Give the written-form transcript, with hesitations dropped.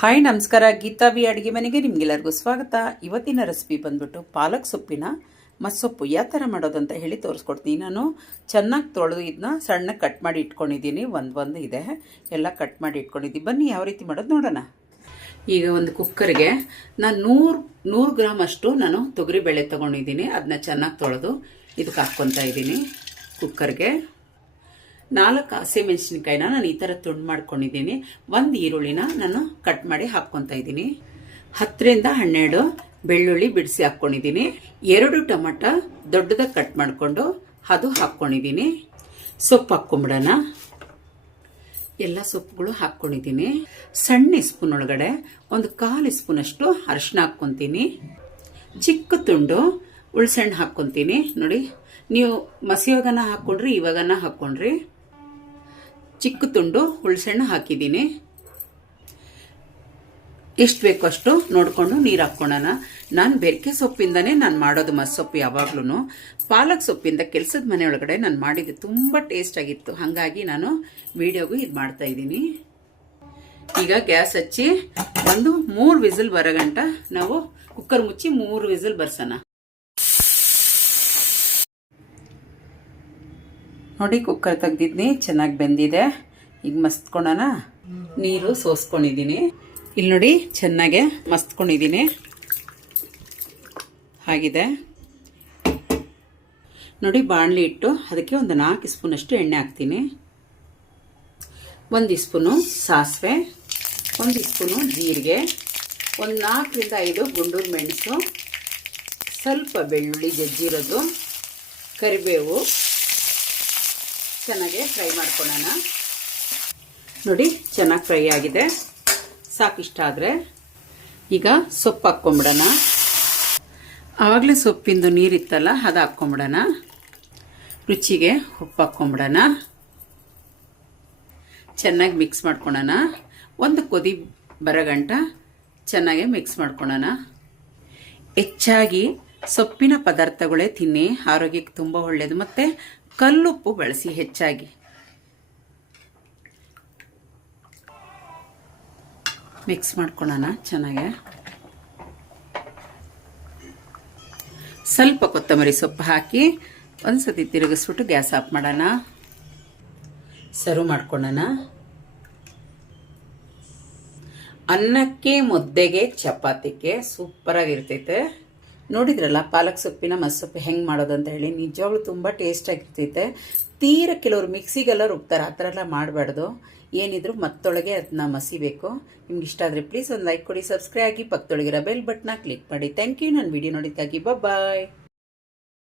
Hi ನಮಸ್ಕಾರ, Geetha V ಅಡುಗೆ ಮನೆಗೆ ನಿಮಗೆಲ್ಲರಿಗೂ ಸ್ವಾಗತ. ಇವತ್ತಿನ ರೆಸಿಪಿ ಬಂದ್ಬಿಟ್ಟು ಪಾಲಕ್ ಸೊಪ್ಪಿನ ಮಸ್ಸೊಪ್ಪು ಯಾವ ಥರ ಮಾಡೋದು ಅಂತ ಹೇಳಿ ತೋರಿಸ್ಕೊಡ್ತೀನಿ. ನಾನು ಚೆನ್ನಾಗಿ ತೊಳೆದು ಇದನ್ನ ಸಣ್ಣಗೆ ಕಟ್ ಮಾಡಿ ಇಟ್ಕೊಂಡಿದ್ದೀನಿ. ಒಂದು ಇದೆ, ಎಲ್ಲ ಕಟ್ ಮಾಡಿ ಇಟ್ಕೊಂಡಿದ್ದೀನಿ. ಬನ್ನಿ ಯಾವ ರೀತಿ ಮಾಡೋದು ನೋಡೋಣ. ಈಗ ಒಂದು ಕುಕ್ಕರ್ಗೆ ನಾನು 100 ಗ್ರಾಮ್ ಅಷ್ಟು ನಾನು ತೊಗರಿಬೇಳೆ ತೊಗೊಂಡಿದ್ದೀನಿ. ಅದನ್ನ ಚೆನ್ನಾಗಿ ತೊಳೆದು ಇದಕ್ಕೆ ಹಾಕ್ಕೊತಾ ಇದ್ದೀನಿ. ಕುಕ್ಕರ್ಗೆ 4 ಹಸಿಮೆಣಸಿನಕಾಯಿನ ನಾನು ಈ ಥರ ತುಂಡು ಮಾಡ್ಕೊಂಡಿದ್ದೀನಿ. 1 ಈರುಳ್ಳಿನ ನಾನು ಕಟ್ ಮಾಡಿ ಹಾಕ್ಕೊತಾ ಇದ್ದೀನಿ. 10 ರಿಂದ 12 ಬೆಳ್ಳುಳ್ಳಿ ಬಿಡಿಸಿ ಹಾಕ್ಕೊಂಡಿದ್ದೀನಿ. 2 ಟೊಮಟ ದೊಡ್ಡದಾಗಿ ಕಟ್ ಮಾಡಿಕೊಂಡು ಅದು ಹಾಕ್ಕೊಂಡಿದ್ದೀನಿ. ಸೊಪ್ಪು ಹಾಕ್ಕೊಂಬಿಡೋಣ. ಎಲ್ಲ ಸೊಪ್ಪುಗಳು ಹಾಕ್ಕೊಂಡಿದ್ದೀನಿ. ಸಣ್ಣ ಸ್ಪೂನ್ ಒಳಗಡೆ 1/4 ಸ್ಪೂನ್ ಅಷ್ಟು ಅರಿಶಿನ ಹಾಕ್ಕೊತೀನಿ. ಚಿಕ್ಕ ತುಂಡು ಉಳ್ಸೆಣ್ಣು ಹಾಕ್ಕೊತೀನಿ. ನೋಡಿ, ನೀವು ಮಸಿಯಾಗನ ಹಾಕ್ಕೊಂಡ್ರಿ, ಇವಾಗನ ಹಾಕ್ಕೊಂಡ್ರಿ. ಚಿಕ್ಕ ತುಂಡು ಹುಳ್ಸೆಣ್ಣು ಹಾಕಿದ್ದೀನಿ. ಎಷ್ಟು ಬೇಕೋ ಅಷ್ಟು ನೋಡಿಕೊಂಡು ನೀರು ಹಾಕ್ಕೊಳ್ಳೋಣ. ನಾನು ಬೆರಕೆ ಸೊಪ್ಪಿಂದನೇ ನಾನು ಮಾಡೋದು ಮಸ್ಸೊಪ್ಪು ಯಾವಾಗ್ಲೂ. ಪಾಲಕ್ ಸೊಪ್ಪಿಂದ ಕೆಲಸದ ಮನೆ ಒಳಗಡೆ ನಾನು ಮಾಡಿದ್ದು ತುಂಬ ಟೇಸ್ಟ್ ಆಗಿತ್ತು. ಹಾಗಾಗಿ ನಾನು ವಿಡಿಯೋಗೂ ಇದು ಮಾಡ್ತಾ ಇದ್ದೀನಿ. ಈಗ ಗ್ಯಾಸ್ ಹಚ್ಚಿ 3 ವಿಸಿಲ್ ಬರೋಗಂಟ ನಾವು ಕುಕ್ಕರ್ ಮುಚ್ಚಿ 3 ವಿಸಿಲ್ ಬರ್ಸೋಣ. ನೋಡಿ, ಕುಕ್ಕರ್ ತೆಗ್ದಿದ್ನಿ, ಚೆನ್ನಾಗಿ ಬೆಂದಿದೆ. ಈಗ ಮಸ್ತ್ಕೊಳ್ಳೋಣ. ನೀರು ಸೋಸ್ಕೊಂಡಿದ್ದೀನಿ. ಇಲ್ಲಿ ನೋಡಿ, ಚೆನ್ನಾಗೆ ಮಸ್ತ್ಕೊಂಡಿದ್ದೀನಿ. ಆಗಿದೆ ನೋಡಿ. ಬಾಣಲಿ ಇಟ್ಟು ಅದಕ್ಕೆ 4 ಸ್ಪೂನ್ ಅಷ್ಟು ಎಣ್ಣೆ ಹಾಕ್ತೀನಿ. 1 ಸ್ಪೂನು ಸಾಸಿವೆ, 1 ಸ್ಪೂನು ಜೀರಿಗೆ, 4 ರಿಂದ 5 ಗುಂಡೂರು ಮೆಣಸು, ಸ್ವಲ್ಪ ಬೆಳ್ಳುಳ್ಳಿ ಜಜ್ಜಿರೋದು, ಕರಿಬೇವು ಚೆನ್ನಾಗಿ ಫ್ರೈ ಮಾಡ್ಕೊಳ್ಳೋಣ. ನೋಡಿ, ಚೆನ್ನಾಗಿ ಫ್ರೈ ಆಗಿದೆ. ಸಾಕಿಷ್ಟ ಆದರೆ ಈಗ ಸೊಪ್ಪು ಹಾಕ್ಕೊಂಬಿಡೋಣ. ಆವಾಗಲೇ ಸೊಪ್ಪಿಂದು ನೀರಿತ್ತಲ್ಲ, ಅದು ಹಾಕ್ಕೊಂಬಿಡೋಣ. ರುಚಿಗೆ ಉಪ್ಪು ಹಾಕ್ಕೊಂಬಿಡೋಣ. ಚೆನ್ನಾಗಿ ಮಿಕ್ಸ್ ಮಾಡ್ಕೊಳ್ಳೋಣ. 1 ಕೊದಿ ಬರೋಗಂಟ ಚೆನ್ನಾಗಿ ಮಿಕ್ಸ್ ಮಾಡ್ಕೊಳ್ಳೋಣ. ಹೆಚ್ಚಾಗಿ ಸೊಪ್ಪಿನ ಪದಾರ್ಥಗಳೇ ತಿನ್ನಿ, ಆರೋಗ್ಯಕ್ಕೆ ತುಂಬ ಒಳ್ಳೆಯದು. ಮತ್ತು ಕಲ್ಲುಪ್ಪು ಬಳಸಿ ಹೆಚ್ಚಾಗಿ. ಮಿಕ್ಸ್ ಮಾಡ್ಕೊಳ್ಳೋಣ ಚೆನ್ನಾಗೆ. ಸ್ವಲ್ಪ ಕೊತ್ತಂಬರಿ ಸೊಪ್ಪು ಹಾಕಿ ಒಂದ್ಸತಿ ತಿರುಗಿಸ್ಬಿಟ್ಟು ಗ್ಯಾಸ್ ಆಫ್ ಮಾಡೋಣ. ಸರ್ವ್ ಮಾಡ್ಕೊಳ್ಳೋಣ. ಅನ್ನಕ್ಕೆ, ಮುದ್ದೆಗೆ, ಚಪಾತಿಗೆ ಸೂಪರಾಗಿರ್ತೈತೆ. ನೋಡಿದ್ರಲ್ಲ ಪಾಲಕ್ ಸೊಪ್ಪಿನ ಮಸ್ಸೊಪ್ಪು ಹೆಂಗೆ ಮಾಡೋದು ಅಂತ ಹೇಳಿ. ನಿಜವಾಗ್ಲೂ ತುಂಬ ಟೇಸ್ಟಾಗಿರ್ತೈತೆ. ತೀರ ಕೆಲವರು ಮಿಕ್ಸಿಗೆಲ್ಲ ರುಬ್ತಾರೆ, ಆ ಥರ ಎಲ್ಲ ಮಾಡಬಾರ್ದು. ಏನಿದ್ರು ಮತ್ತೊಳಗೆ ಅದನ್ನ ಮಸಿಬೇಕು. ನಿಮ್ಗೆ ಇಷ್ಟ ಆದರೆ ಪ್ಲೀಸ್ ಒಂದು ಲೈಕ್ ಕೊಡಿ, ಸಬ್ಸ್ಕ್ರೈಬ್ ಆಗಿ, ಪಕ್ಕದೊಳಗಿರೋ ಬೆಲ್ ಬಟನ್ನ ಕ್ಲಿಕ್ ಮಾಡಿ. Thank you. ನನ್ನ ವಿಡಿಯೋ ನೋಡಿದ್ದಕ್ಕಾಗಿ ಬಾಯ್.